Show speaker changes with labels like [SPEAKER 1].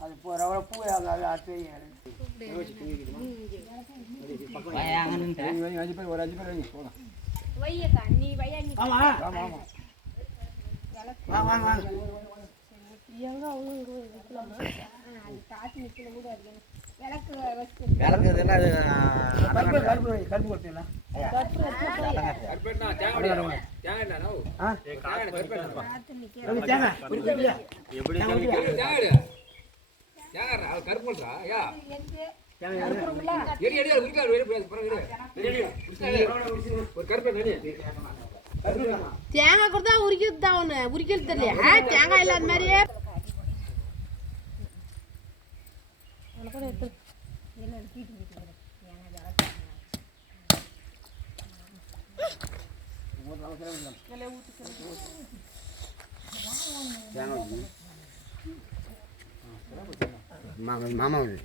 [SPEAKER 1] அது பூ ரவலை பூ அங்கே அது அடுத்து வச்சு தூங்கிக்கிட்டுமா? ஒரு அஞ்சு பேர் வைங்க போதும் ஆமா ஆமா ஆமா வாங்க வாங்க வாங்க
[SPEAKER 2] விளக்கு இதெல்லாம் அது
[SPEAKER 1] கருப்பு கருப்பு கருப்பு கொடுத்தீங்களா ஆ எங்க தேங்காய் குடிக்கலையா? தேங்காய் குடிக்கலையா? தேங்காய் எடு. கருப்பு?
[SPEAKER 3] தேங்காய் கொடுத்தா உரிக்கிறது தான் ஒன்று உரிக்கிறது தெரியல தேங்காய் இல்லாத மாதிரியே
[SPEAKER 1] 妈的毛毛雨